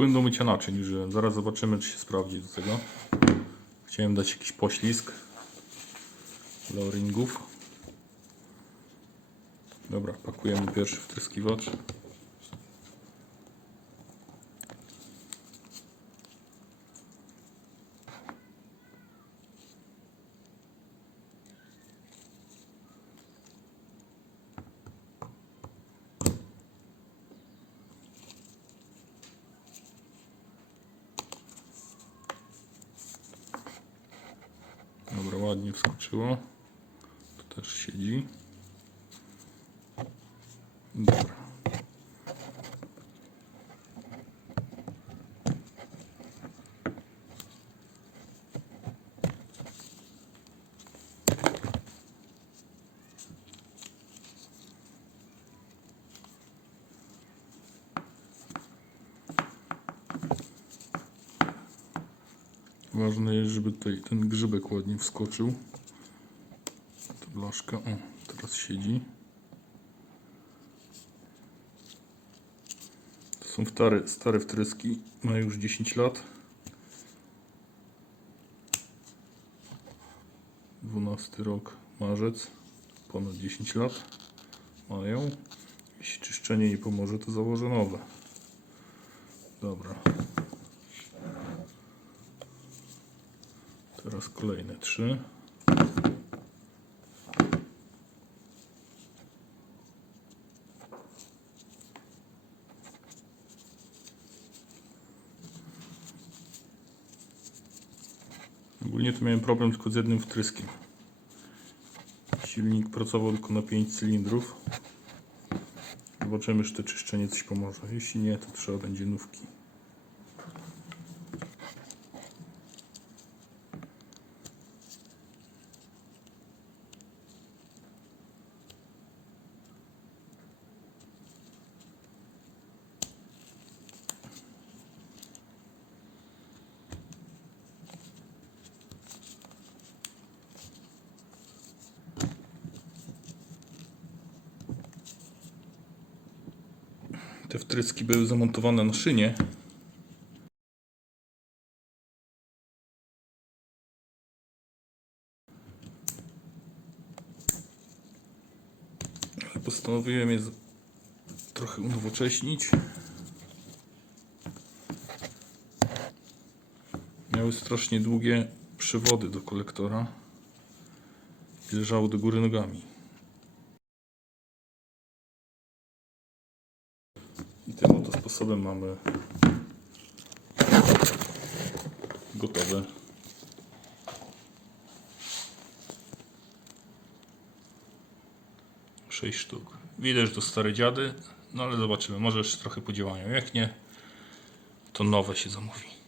Płyn do mycia naczyń użyłem. Zaraz zobaczymy, czy się sprawdzi do tego. Chciałem dać jakiś poślizg dla o-ringów. Dobra, pakujemy pierwszy wtryskiwacz. Dobra, ładnie wskoczyło. To też siedzi. Dobra. Ważne jest, żeby tutaj ten grzybek ładnie wskoczył. Ta blaszka, o, teraz siedzi. To są stare, stare wtryski, mają już 10 lat. 12 rok, marzec, ponad 10 lat mają. Jeśli czyszczenie nie pomoże, to założę nowe. Dobra. Teraz kolejne trzy. Ogólnie to miałem problem tylko z jednym wtryskiem. Silnik pracował tylko na 5 cylindrów. Zobaczymy, czy to czyszczenie coś pomoże. Jeśli nie, to trzeba będzie nówki. Te wtryski były zamontowane na szynie. Postanowiłem je trochę unowocześnić. Miały strasznie długie przewody do kolektora i leżały do góry nogami. I tym oto sposobem mamy gotowe. Sześć sztuk. Widać, że to stare dziady, no ale zobaczymy. Może jeszcze trochę podziałają. Jak nie, to nowe się zamówi.